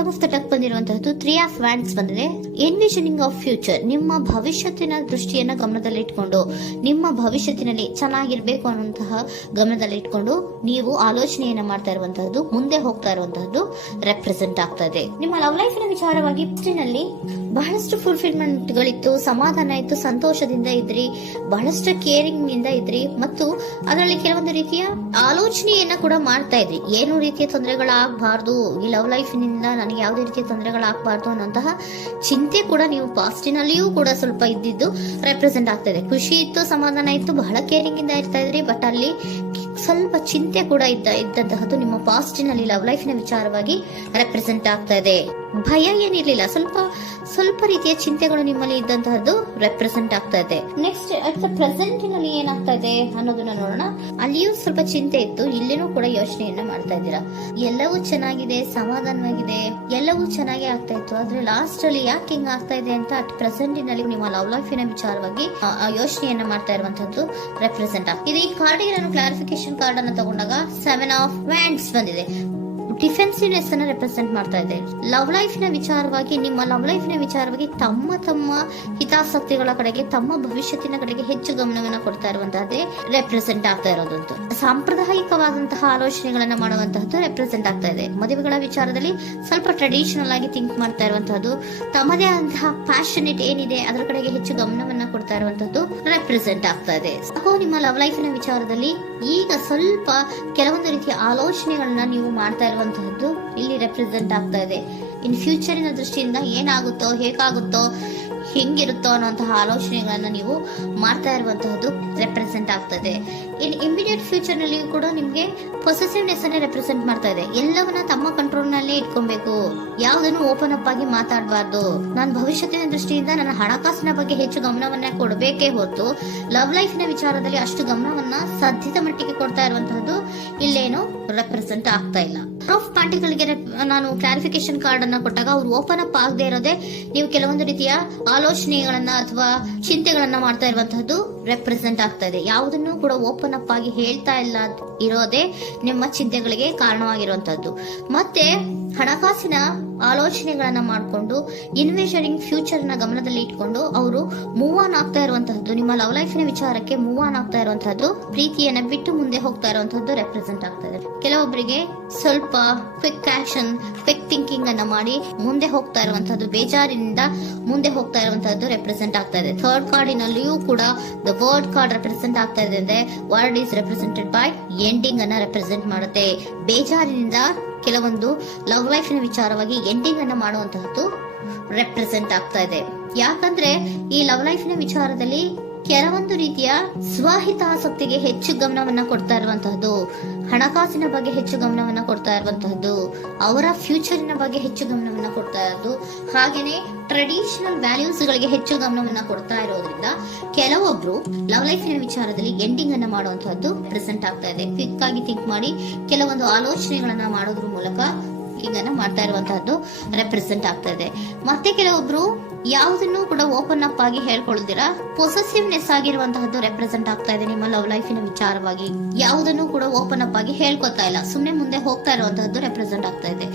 Bottom of the ಟಕ್ ಬಂದಿರುವಂತಹದ್ದು 3 of wands ಬಂದಿದೆ. ಎನ್ವಿಷನಿಂಗ್ of future, ನಿಮ್ಮ ಭವಿಷ್ಯತ್ತಿನ ದೃಷ್ಟಿಯನ್ನ ಗಮನದಲ್ಲಿಟ್ಕೊಂಡು ನಿಮ್ಮ ಭವಿಷ್ಯತ್ತಿನಲ್ಲಿ ಚೆನ್ನಾಗಿರ್ಬೇಕು ಅನ್ನುವಂತಹ ಗಮನದಲ್ಲಿಟ್ಕೊಂಡು ನೀವು ಆಲೋಚನೆಯನ್ನ ಮಾಡ್ತಾ ಇರುವಂತಹದ್ದು, ಮುಂದೆ ಹೋಗ್ತಾ ಇರುವಂತಹದ್ದು ರೆಪ್ರೆಸೆಂಟ್ ಆಗ್ತಾ ಇದೆ. ನಿಮ್ಮ ಲವ್ ಲೈಫಿನ ವಿಚಾರವಾಗಿ ನಲ್ಲಿ ಬಹಳಷ್ಟು ಫುಲ್ಫಿಲ್ಮೆಂಟ್ ಗಳಿತ್ತು, ಸಮಾಧಾನ ಇತ್ತು, ಸಂತೋಷದಿಂದ ಇದ್ರಿ, ಬಹಳಷ್ಟು ಕೇರಿಂಗ್ ನಿಂದ ಇದ್ರಿ ಮತ್ತು ಅದರಲ್ಲಿ ಕೆಲವೊಂದು ರೀತಿಯ ಆಲೋಚನೆಯನ್ನ ಕೂಡ ಮಾಡ್ತಾ ಇದ್ರಿ. ಏನು ರೀತಿಯ ತೊಂದರೆಗಳಾಗಬಾರ್ದು, ಈ ಲವ್ ಲೈಫ್ ನಿಂದ ನನಗೆ ಯಾವುದೇ ರೀತಿಯ ತೊಂದರೆಗಳಾಗಬಾರ್ದು ಅನ್ನೋಂತಹ ಚಿಂತೆ ಕೂಡ ನೀವು ಪಾಸ್ಟಿನಲ್ಲಿಯೂ ಕೂಡ ಸ್ವಲ್ಪ ಇದ್ದಿದ್ದು ರೆಪ್ರೆಸೆಂಟ್ ಆಗ್ತಾ ಇದೆ. ಖುಷಿ ಇತ್ತು, ಸಮಾಧಾನ ಇತ್ತು, ಬಹಳ ಕೇರಿಂಗ್ ಇಂದ ಇರ್ತಾ ಇದ್ರಿ, ಬಟ್ ಅಲ್ಲಿ ಸ್ವಲ್ಪ ಚಿಂತೆ ಕೂಡ ಇದ್ದಂತಹದ್ದು ನಿಮ್ಮ ಪಾಸ್ಟಿನಲ್ಲಿ ಲವ್ ಲೈಫಿನ ವಿಚಾರವಾಗಿ ರೆಪ್ರೆಸೆಂಟ್ ಆಗ್ತಾ ಇದೆ. ಭಯ ಏನಿರ್ಲಿಲ್ಲ, ಸ್ವಲ್ಪ ರೀತಿಯ ಚಿಂತೆಗಳು ನಿಮ್ಮಲ್ಲಿ ಇದ್ದಂತಹದ್ದು ರೆಪ್ರೆಸೆಂಟ್ ಆಗ್ತಾ ಇದೆ. ನೆಕ್ಸ್ಟ್ ಅಟ್ ದ ಪ್ರೆಸೆಂಟ್ ನಲ್ಲಿ ಏನಾಗ್ತಾ ಇದೆ ಅನ್ನೋದನ್ನ ನೋಡೋಣ. ಅಲ್ಲಿಯೂ ಸ್ವಲ್ಪ ಚಿಂತೆ ಇತ್ತು, ಇಲ್ಲೇನೂ ಕೂಡ ಯೋಚನೆಯನ್ನ ಮಾಡ್ತಾ ಇದ್ದೀರಾ. ಎಲ್ಲವೂ ಚೆನ್ನಾಗಿದೆ, ಸಮಾಧಾನವಾಗಿದೆ, ಎಲ್ಲವೂ ಚೆನ್ನಾಗಿ ಆಗ್ತಾ ಇತ್ತು, ಆದ್ರೆ ಲಾಸ್ಟ್ ಅಲ್ಲಿ ಯಾಕೆ ಹಿಂಗ್ ಆಗ್ತಾ ಇದೆ ಅಂತ ಅಟ್ ಪ್ರೆಸೆಂಟ್ ನಲ್ಲಿ ನಿಮ್ಮ ಲವ್ ಲೈಫಿನ ವಿಚಾರವಾಗಿ ಯೋಚನೆಯನ್ನ ಮಾಡ್ತಾ ಇರುವಂತದ್ದು ರೆಪ್ರೆಸೆಂಟ್ ಆಗ್ತಿದೆ. ಈ ಕಾರ್ಡಿಗೆ ನಾನು ಕ್ಲಾರಿಫಿಕೇಶನ್ ಕಾರ್ಡ್ ಅನ್ನು ತಗೊಂಡಾಗ 7 ಆಫ್ ವ್ಯಾಂಡ್ಸ್ ಬಂದಿದೆ. ಡಿಫೆನ್ಸಿವ್ನೆಸ್ ಅನ್ನ ರೆಪ್ರೆಸೆಂಟ್ ಮಾಡ್ತಾ ಇದೆ. ಲವ್ ಲೈಫಿನ ವಿಚಾರವಾಗಿ, ನಿಮ್ಮ ಲವ್ ಲೈಫಿನ ವಿಚಾರವಾಗಿ ತಮ್ಮ ಹಿತಾಸಕ್ತಿಗಳ ಕಡೆಗೆ, ತಮ್ಮ ಭವಿಷ್ಯತ್ತಿನ ಕಡೆಗೆ ಹೆಚ್ಚು ಗಮನವನ್ನ ಕೊಡ್ತಾ ಇರುವಂತಹದ್ದೇ ರೆಪ್ರೆಸೆಂಟ್ ಆಗ್ತಾ ಇರೋದಂತೂ. ಸಾಂಪ್ರದಾಯಿಕವಾದಂತಹ ಆಲೋಚನೆಗಳನ್ನ ಮಾಡುವಂತಹದ್ದು ರೆಪ್ರೆಸೆಂಟ್ ಆಗ್ತಾ ಇದೆ. ಮದುವೆಗಳ ವಿಚಾರದಲ್ಲಿ ಸ್ವಲ್ಪ ಟ್ರೆಡಿಷನಲ್ ಆಗಿ ಥಿಂಕ್ ಮಾಡ್ತಾ ಇರುವಂತಹದ್ದು, ತಮ್ಮದೇ ಆದಂತಹ ಪ್ಯಾಷನೇಟ್ ಏನಿದೆ ಅದರ ಕಡೆಗೆ ಹೆಚ್ಚು ಗಮನವನ್ನ ಕೊಡ್ತಾ ಇರುವಂತಹದ್ದು ರೆಪ್ರೆಸೆಂಟ್ ಆಗ್ತಾ ಇದೆ. ಸೊ ನಿಮ್ಮ ಲವ್ ಲೈಫಿನ ವಿಚಾರದಲ್ಲಿ ಈಗ ಸ್ವಲ್ಪ ಕೆಲವೊಂದು ರೀತಿಯ ಆಲೋಚನೆಗಳನ್ನ ನೀವು ಮಾಡ್ತಾ ಇರುವಂತಹದ್ದು ಇಲ್ಲಿ ರೆಪ್ರೆಸೆಂಟ್ ಆಗ್ತಾ ಇದೆ. ಇನ್ ಫ್ಯೂಚರಿನ ದೃಷ್ಟಿಯಿಂದ ಏನಾಗುತ್ತೋ, ಹೇಗಾಗುತ್ತೋ, ಹೆಂಗಿರುತ್ತೋ ಅನ್ನುವಂತಹ ಆಲೋಚನೆಗಳನ್ನ ನೀವು ಮಾಡ್ತಾ ಇರುವಂತಹದ್ದು ರೆಪ್ರೆಸೆಂಟ್ ಆಗ್ತದೆ. ಇನ್ ಇಮಿಡಿಯೇಟ್ ಫ್ಯೂಚರ್ ನಲ್ಲಿ ಕೂಡ ನಿಮ್ಗೆ ಪೊಸೆಸಿವ್ನೆಸ್ ಅನ್ನ ರೆಪ್ರೆಸೆಂಟ್ ಮಾಡ್ತಾ ಇದೆ. ಎಲ್ಲವನ್ನ ತಮ್ಮ ಕಂಟ್ರೋಲ್ ನಲ್ಲೇ ಇಟ್ಕೊಬೇಕು, ಯಾವ್ದನ್ನು ಓಪನ್ ಅಪ್ ಆಗಿ ಮಾತಾಡಬಾರ್ದು. ನಾನು ಭವಿಷ್ಯತ್ತಿನ ದೃಷ್ಟಿಯಿಂದ ನನ್ನ ಹಣಕಾಸಿನ ಬಗ್ಗೆ ಹೆಚ್ಚು ಗಮನವನ್ನ ಕೊಡಬೇಕೇ ಹೊರತು ಲವ್ ಲೈಫ್ ನ ವಿಚಾರದಲ್ಲಿ ಅಷ್ಟು ಗಮನವನ್ನ ಸದ್ಯದ ಮಟ್ಟಿಗೆ ಕೊಡ್ತಾ ಇರುವಂತಹದ್ದು ಇಲ್ಲೇನು ರೆಪ್ರೆಸೆಂಟ್ ಆಗ್ತಾ ಇಲ್ಲ. ಆಫ್ ಪಾರ್ಟಿಗಳಿಗೆ ನಾನು ಕ್ಲಾರಿಫಿಕೇಶನ್ ಕಾರ್ಡ್ ಅನ್ನ ಕೊಟ್ಟಾಗ ಅವ್ರು ಓಪನ್ ಅಪ್ ಆಗದೆ ಇರೋದೇ ನೀವು ಕೆಲವೊಂದು ರೀತಿಯ ಆಲೋಚನೆಗಳನ್ನ ಅಥವಾ ಚಿಂತೆಗಳನ್ನ ಮಾಡ್ತಾ ಇರುವಂತಹದ್ದು ರೆಪ್ರೆಸೆಂಟ್ ಆಗ್ತಾ ಇದೆ. ಯಾವುದನ್ನು ಕೂಡ ಓಪನ್ ಅಪ್ ಆಗಿ ಹೇಳ್ತಾ ಇಲ್ಲ ಇರೋದೇ ನಿಮ್ಮ ಚಿಂತೆಗಳಿಗೆ ಕಾರಣವಾಗಿರುವಂತಹದ್ದು. ಮತ್ತೆ ಹಣಕಾಸಿನ ಆಲೋಚನೆಗಳನ್ನ ಮಾಡಿಕೊಂಡು ಇನ್ವೆಸ್ಟಿಂಗ್ ಫ್ಯೂಚರ್ ನ ಗಮನದಲ್ಲಿ ಇಟ್ಕೊಂಡು ಅವರು ಮೂವ್ ಆನ್ ಆಗ್ತಾ ಇರುವಂತಹದ್ದು, ನಿಮ್ಮ ಲವ್ ಲೈಫಿನ ವಿಚಾರಕ್ಕೆ ಮೂವ್ ಆನ್ ಆಗ್ತಾ ಇರುವಂತಹದ್ದು, ಪ್ರೀತಿಯನ್ನ ಬಿಟ್ಟು ಮುಂದೆ ಹೋಗ್ತಾ ಇರುವಂತಹದ್ದು ರೆಪ್ರೆಸೆಂಟ್ ಆಗ್ತಾ ಇದೆ. ಕೆಲವೊಬ್ಬರಿಗೆ ಸ್ವಲ್ಪ ಕ್ವಿಕ್ ಆಕ್ಷನ್, ಕ್ವಿಕ್ ಥಿಂಕಿಂಗ್ ಅನ್ನ ಮಾಡಿ ಮುಂದೆ ಹೋಗ್ತಾ ಇರುವಂತಹದ್ದು, ಬೇಜಾರಿನಿಂದ ಮುಂದೆ ಹೋಗ್ತಾ ಇರುವಂತಹದ್ದು ರೆಪ್ರೆಸೆಂಟ್ ಆಗ್ತಾ ಇದೆ. ಥರ್ಡ್ ಕಾರ್ಡಿನಲ್ಲಿಯೂ ಕೂಡ ದ ವರ್ಡ್ ಕಾರ್ಡ್ ರೆಪ್ರೆಸೆಂಟ್ ಆಗ್ತಾ ಇದೆ ಅಂದ್ರೆ word is represented by ending ಅನ್ನ ರೆಪ್ರೆಸೆಂಟ್ ಮಾಡುತ್ತೆ. ಬೇಜಾರಿನಿಂದ ಕೆಲವೊಂದು ಲವ್ ಲೈಫಿನ ವಿಚಾರವಾಗಿ ಎಂಡಿಂಗ್ ಅನ್ನ ಮಾಡುವಂತಹದ್ದು ರೆಪ್ರೆಸೆಂಟ್ ಆಗ್ತಾ ಇದೆ. ಯಾಕಂದ್ರೆ ಈ ಲವ್ ಲೈಫಿನ ವಿಚಾರದಲ್ಲಿ ಕೆಲವೊಂದು ರೀತಿಯ ಸ್ವಹಿತಾಸಕ್ತಿಗೆ ಹೆಚ್ಚು ಗಮನವನ್ನ ಕೊಡ್ತಾ ಇರುವಂತಹದ್ದು, ಹಣಕಾಸಿನ ಬಗ್ಗೆ ಹೆಚ್ಚು ಗಮನವನ್ನ ಕೊಡ್ತಾ ಇರುವಂತಹದ್ದು, ಅವರ ಫ್ಯೂಚರಿನ ಬಗ್ಗೆ ಹೆಚ್ಚು ಗಮನವನ್ನ ಕೊಡ್ತಾ ಇರೋದು, ಹಾಗೇನೆ ಟ್ರೆಡಿಷನಲ್ ವ್ಯಾಲ್ಯೂಸ್ ಗಳಿಗೆ ಹೆಚ್ಚು ಗಮನವನ್ನ ಕೊಡ್ತಾ ಇರೋದ್ರಿಂದ ಕೆಲವೊಬ್ರು ಲವ್ ಲೈಫಿನ ವಿಚಾರದಲ್ಲಿ ಎಂಡಿಂಗ್ ಅನ್ನ ಮಾಡುವಂತಹದ್ದು ಪ್ರೆಸೆಂಟ್ ಆಗ್ತಾ ಇದೆ. ಕ್ವಿಕ್ ಆಗಿ ಥಿಂಕ್ ಮಾಡಿ ಕೆಲವೊಂದು ಆಲೋಚನೆಗಳನ್ನ ಮಾಡೋದ್ರ ಮೂಲಕ ಮಾಡ್ತಾ ಇರುವಂತಹದ್ದು ರೆಪ್ರೆಸೆಂಟ್ ಆಗ್ತಾ ಇದೆ. ಮತ್ತೆ ಕೆಲವೊಬ್ರು ಯಾವುದನ್ನು ಕೂಡ ಓಪನ್ ಅಪ್ ಆಗಿ ಹೇಳ್ಕೊಳ್ದಿರಾ ಪೊಸೆಸಿವ್ನೆಸ್ ಆಗಿರುವಂತಹದ್ದು ರೆಪ್ರೆಸೆಂಟ್ ಆಗ್ತಾ ಇದೆ. ನಿಮ್ಮ ಲವ್ ಲೈಫಿನ ವಿಚಾರವಾಗಿ ಯಾವುದನ್ನು ಕೂಡ ಓಪನ್ ಅಪ್ ಆಗಿ ಹೇಳ್ಕೊತಾ ಇಲ್ಲ, ಸುಮ್ನೆ ಮುಂದೆ ಹೋಗ್ತಾ ಇರುವಂತಹದ್ದು ರೆಪ್ರೆಸೆಂಟ್ ಆಗ್ತಾ ಇದೆ.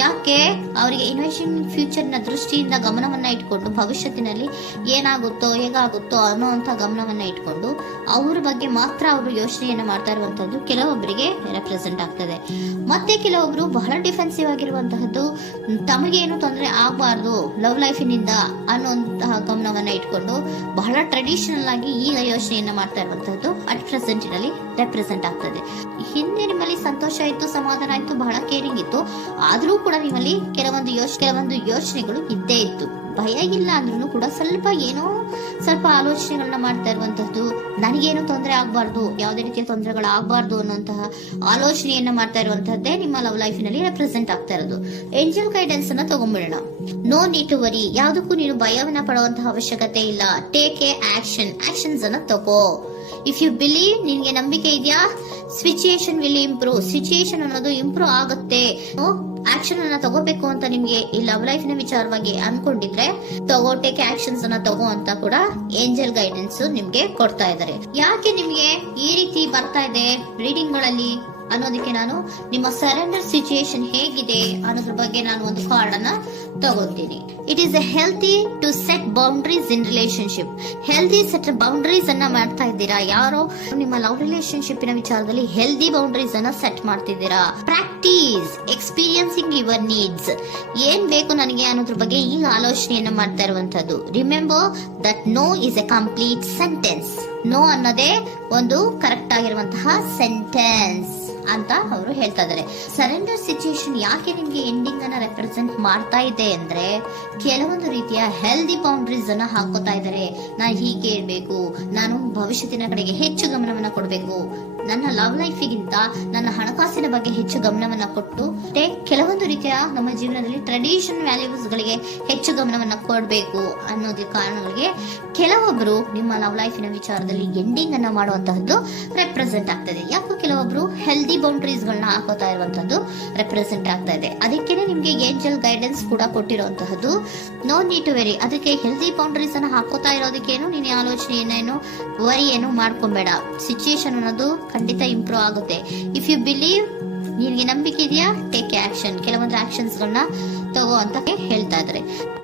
ಯಾಕೆ ಅವರಿಗೆ ಇನ್ವೆಸ್ಟಿಂಗ್ ಫ್ಯೂಚರ್ ನ ದೃಷ್ಟಿಯಿಂದ ಗಮನವನ್ನ ಇಟ್ಕೊಂಡು ಭವಿಷ್ಯತ್ತಿನಲ್ಲಿ ಏನಾಗುತ್ತೋ ಹೇಗಾಗುತ್ತೋ ಅನ್ನೋಂತ ಗಮನವನ್ನ ಇಟ್ಕೊಂಡು ಅವ್ರ ಬಗ್ಗೆ ಮಾತ್ರ ಅವರು ಯೋಚನೆಯನ್ನ ಮಾಡ್ತಾ ಇರುವಂತಹದ್ದು ಕೆಲವೊಬ್ಬರಿಗೆ ರೆಪ್ರೆಸೆಂಟ್ ಆಗ್ತದೆ. ಮತ್ತೆ ಕೆಲವೊಬ್ರು ಬಹಳ ಡಿಫೆನ್ಸಿವ್ ಆಗಿರುವಂತಹದ್ದು, ತಮಗೇನು ತೊಂದರೆ ಆಗಬಾರ್ದು ಲವ್ ಲೈಫಿನಿಂದ ಅನ್ನುವಂತಹ ಗಮನವನ್ನ ಇಟ್ಕೊಂಡು ಬಹಳ ಟ್ರೆಡಿಷನಲ್ ಆಗಿ ಈಗ ಯೋಚನೆಯನ್ನ ಮಾಡ್ತಾ ಇರುವಂತಹದ್ದು ಅಟ್ ಪ್ರೆಸೆಂಟ್ ನಲ್ಲಿ ರೆಪ್ರೆಸೆಂಟ್ ಆಗ್ತದೆ. ಹಿಂದೆ ನಿಮ್ಮಲ್ಲಿ ಸಂತೋಷ ಇತ್ತು, ಸಮಾಧಾನ ಇತ್ತು, ಬಹಳ ಕೇರಿಂಗ್ ಇತ್ತು, ಆದ್ರೂ ಕೂಡ ನಿಮ್ಮಲ್ಲಿ ಕೆಲವೊಂದು ಯೋಚನೆಗಳು ಇದ್ದೇ ಇತ್ತು. ಭಯ ಇಲ್ಲ ಅಂದ್ರೂ ಕೂಡ ಸ್ವಲ್ಪ ಆಲೋಚನೆಗಳನ್ನ ಮಾಡ್ತಾ ಇರುವಂತಹದ್ದು, ನನಗೇನು ತೊಂದರೆ ಆಗ್ಬಾರ್ದು, ಯಾವುದೇ ರೀತಿಯ ತೊಂದರೆಗಳಾಗಬಾರ್ದು ಅನ್ನುವಂತಹ ಆಲೋಚನೆಯನ್ನ ಮಾಡ್ತಾ ಇರುವಂತಹದ್ದೇ ನಿಮ್ಮ ಲವ್ ಲೈಫಿನಲ್ಲಿ ರೆಪ್ರೆಸೆಂಟ್ ಆಗ್ತಾ ಇರೋದು. ಏಂಜಲ್ ಗೈಡೆನ್ಸ್ ಅನ್ನ ತಗೊಂಡ್ಬಿಡೋಣ. ನೋ ನೀಡ್ ಟು ವರಿ, ಯಾವುದಕ್ಕೂ ನೀನು ಭಯವನ್ನ ಪಡುವಂತಹ ಅವಶ್ಯಕತೆ ಇಲ್ಲ. ಟೇಕ್ ಎ ಆಕ್ಷನ್ಸ್ ಅನ್ನ ತಗೋ. ಇಫ್ ಯು ಬಿಲೀವ್, ನಿನ್ಗೆ ನಂಬಿಕೆ ಇದೆಯಾ, ಸಿಚುಯೇಷನ್ ವಿಲ್ ಇಂಪ್ರೂವ್, ಸಿಚುಯೇಷನ್ ಅನ್ನೋದು ಇಂಪ್ರೂವ್ ಆಗುತ್ತೆ. ಆಕ್ಷನ್ ಅನ್ನ ತಗೋಬೇಕು ಅಂತ ನಿಮ್ಗೆ ಈ ಲವ್ ಲೈಫ್ ನ ವಿಚಾರವಾಗಿ ಅನ್ಕೊಂಡಿದ್ರೆ ಟೇಕ್ ಆಕ್ಷನ್ಸ್ ಅನ್ನ ತಗೋ ಅಂತ ಕೂಡ ಏಂಜಲ್ ಗೈಡೆನ್ಸ್ ನಿಮ್ಗೆ ಕೊಡ್ತಾ ಇದ್ದಾರೆ. ಯಾಕೆ ನಿಮ್ಗೆ ಈ ರೀತಿ ಬರ್ತಾ ಇದೆ ರೀಡಿಂಗ್ ಗಳಲ್ಲಿ ಅನ್ನೋದಕ್ಕೆ ನಾನು ನಿಮ್ಮ ಸರೆಂಡರ್ ಸಿಚುಯೇಷನ್ ಹೇಗಿದೆ ಅನ್ನೋದ್ರ ಬಗ್ಗೆ ನಾನು ಒಂದು ಕಾರ್ಡ್ ಅನ್ನ ತಗೋತೀನಿ. It is a healthy to set boundaries in relationship. Healthy set boundaries ಅನ್ನ ಮಾಡ್ತಾ ಇದ್ದೀರಾ? ಯಾರೋ ನಿಮ್ಮ ಲವ್ ರಿಲೇಶನ್ಶಿಪ್ ವಿಚಾರದಲ್ಲಿ ಹೆಲ್ದಿ ಬೌಂಡ್ರೀಸ್ ಅನ್ನ ಸೆಟ್ ಮಾಡ್ತಿದ್ದೀರಾ? Practice experiencing your needs. ಏನ್ ಬೇಕು ನನಗೆ ಅನ್ನೋದ್ರ ಬಗ್ಗೆ ಈಗ ಆಲೋಚನೆಯನ್ನ ಮಾಡ್ತಾ ಇರುವಂತದ್ದು. Remember that no is a complete sentence. No ಅನ್ನೋದೇ ಒಂದು ಕರೆಕ್ಟ್ ಆಗಿರುವಂತಹ ಸೆಂಟೆನ್ಸ್ ಅಂತ ಅವರು ಹೇಳ್ತಾ ಇದ್ದಾರೆ. ಸರೆಂಡರ್ ಸಿಚುಯೇಷನ್ ಯಾಕೆ ನಿಮ್ಗೆ ಎಂಡಿಂಗ್ ಅನ್ನ ರೆಪ್ರೆಸೆಂಟ್ ಮಾಡ್ತಾ ಇದೆ ಅಂದ್ರೆ, ಕೆಲವೊಂದು ರೀತಿಯ ಹೆಲ್ದಿ ಬೌಂಡ್ರೀಸ್ ಅನ್ನ ಹಾಕೋತಾ ಇದ್ದಾರೆ. ನಾನು ಹೀಗೆ ಇರ್ಬೇಕು, ನಾನು ಭವಿಷ್ಯತ್ತಿನ ಕಡೆಗೆ ಹೆಚ್ಚು ಗಮನವನ್ನ ಕೊಡಬೇಕು, ನನ್ನ ಲವ್ ಲೈಫಿಗಿಂತ ನನ್ನ ಹಣಕಾಸಿನ ಬಗ್ಗೆ ಹೆಚ್ಚು ಗಮನವನ್ನ ಕೊಟ್ಟು ಕೆಲವೊಂದು ರೀತಿಯ ನಮ್ಮ ಜೀವನದಲ್ಲಿ ಟ್ರೆಡಿಷನ್ ವ್ಯಾಲ್ಯೂಸ್ ಗಳಿಗೆ ಹೆಚ್ಚು ಗಮನವನ್ನ ಕೊಡಬೇಕು ಅನ್ನೋದ್ರ ಕಾರಣಗಳಿಗೆ ಕೆಲವೊಬ್ರು ನಿಮ್ಮ ಲವ್ ಲೈಫಿನ ವಿಚಾರದಲ್ಲಿ ಎಂಡಿಂಗ್ ಅನ್ನ ಮಾಡುವಂತಹದ್ದು ರೆಪ್ರೆಸೆಂಟ್ ಆಗ್ತದೆ. ಯಾಕೋ ಕೆಲವೊಬ್ರು ಹೆಲ್ದಿ ಬೌಂಡ್ರೀಸ್ ಗಳನ್ನ ಹಾಕೋತಾ ಇರುವಂತದ್ದು ರೆಪ್ರೆಸೆಂಟ್ ಆಗ್ತಾ ಇದೆ. ಅದಕ್ಕೇನೆ ನಿಮ್ಗೆ ಏಂಜಲ್ ಗೈಡೆನ್ಸ್ ಕೂಡ ಕೊಟ್ಟಿರುವಂತಹದ್ದು. No need to worry. ಅದಕ್ಕೆ ಹೆಲ್ದಿ ಬೌಂಡ್ರೀಸ್ ಅನ್ನ ಹಾಕೋತಾ ಇರೋದಕ್ಕೇನು ನೀನು ಆಲೋಚನೆಯನ್ನೇನು ವರಿ ಏನು ಮಾಡ್ಕೊಬೇಡ. ಸಿಚುಯೇಷನ್ ಅನ್ನೋದು ಖಂಡಿತ ಇಂಪ್ರೂವ್ ಆಗುತ್ತೆ. ಇಫ್ ಯು ಬಿಲೀವ್, ನಿನ್ಗೆ ನಂಬಿಕೆ ಇದೆಯಾ, ಟೇಕ್ ಆಕ್ಷನ್. ಕೆಲವೊಂದು ಆಕ್ಷನ್ಸ್ ಗಳನ್ನ ತಗೋ ಅಂತ ಹೇಳ್ತಾ ಇದ್ದಾರೆ.